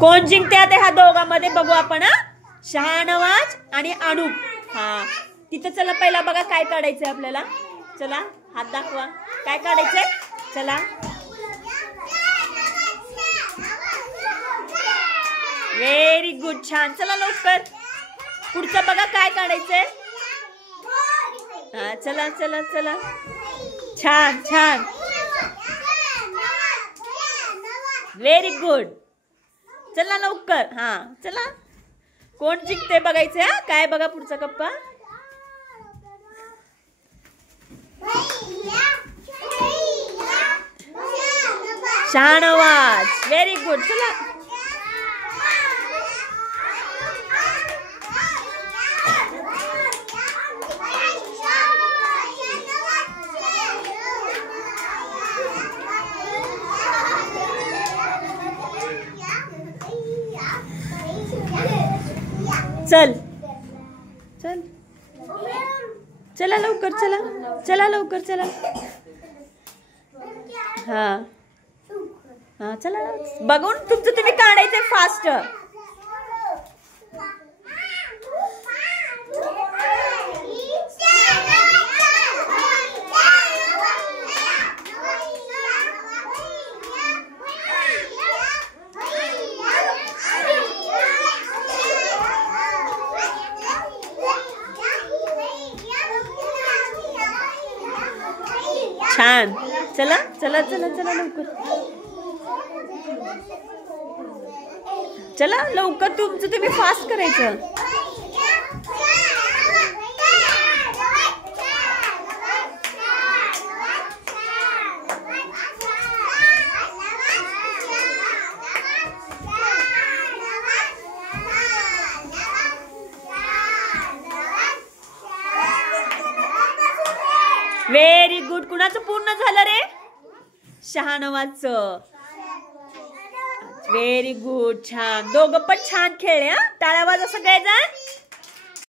कोण जिंकते आता ह्या दोघांमध्ये बघू आपण हा. शहानवाज आणि अनुप. हा तिथं चला पहिला बघा काय काढायचंय आपल्याला. चला हात दाखवा काय काढायचंय. चला व्हेरी गुड छान. चला लवकर पुढचं बघा काय काढायचंय. हा चला चला चला छान छान व्हेरी गुड. चला लवकर. हा चला कोण जिंकते बघायचंय. हा काय बघा पुढचा कप्पा. Shahnawaz very good. चला चल चल चला लवकर. चला चला लवकर. चला हा हा चला बघून तुमचं तुम्ही काढायचंय फास्ट. छान. चला चला चला चला लवकर. चला लवकर तुमचं तुम्ही फास्ट करायचं. Very good. कुणाचं पूर्ण झालं रे. शहानवाजचं. व्हेरी गुड छान. दोघं पण छान खेळले. हा टाळ्या वाजवा सगळेजण.